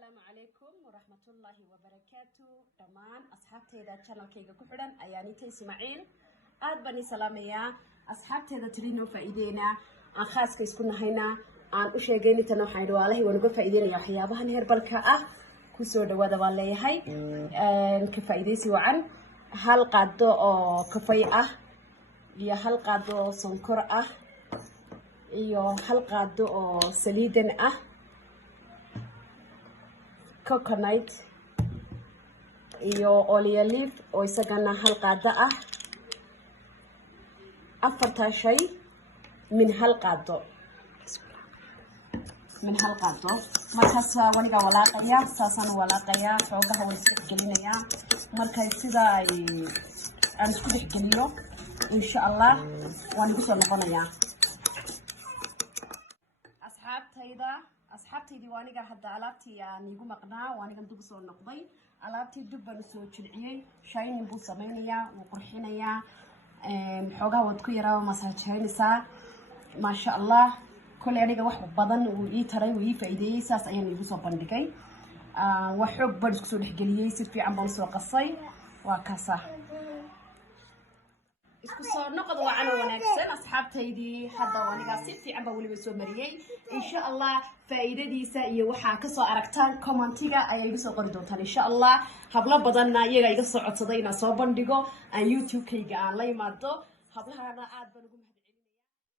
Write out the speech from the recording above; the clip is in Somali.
السلام عليكم ورحمة الله وبركاته. دمان أصحابتي إذا channel كيجا كحرن أياني تسمعين أدبني سلامية أصحابتي إذا ترينو فايدينا أن خاص كيس كنا هنا أن أشياء جيني تنوحيدو عليه ونقول فايدينا يا حيابها نهر بالكاء كسور دوادة بالله هاي كفايدي سوعا هل قادو كفاية يا هل قادو سنكر iyo hal qaado oo saliidan ah coconut iyo olive leaf oo isagana hal qaado ah afarta shay min hal qaado markaas waniga walaaqaya saasan walaaqaya xoogaha way isku gelinaya markay sida ay aan isku dhigeliyo insha Allah waan igu soo noqonayaa أصحابتي ديوانيجا حتى علابتي يعني جو مقنع وانيجا ندوب صور نقضي علابتي دب نسوي شرعي شاين نبو سمينيا وقرحينيا حوجا وتكيرا ومساجين سا ما شاء الله كل يعني واحد بدن ويترى ويفيدي ساس يعني نبو صور بندقي وحب بدك سوي حجليه يصير في عم بنسوي قصي وكاسة isku soo noqod wacan wanaagsan asxaabtaydii hadda waniga si fiican ba waliba soo mariyay insha Allah faa'iidadiisa iyo waxa ka soo aragtaan commentiga ayay igu soo qori doontaan insha Allah habla badanna iyaga iga soo codsaday inaan soo bandhigo aan YouTube-kayga aan la imaado hablahana aad baan ugu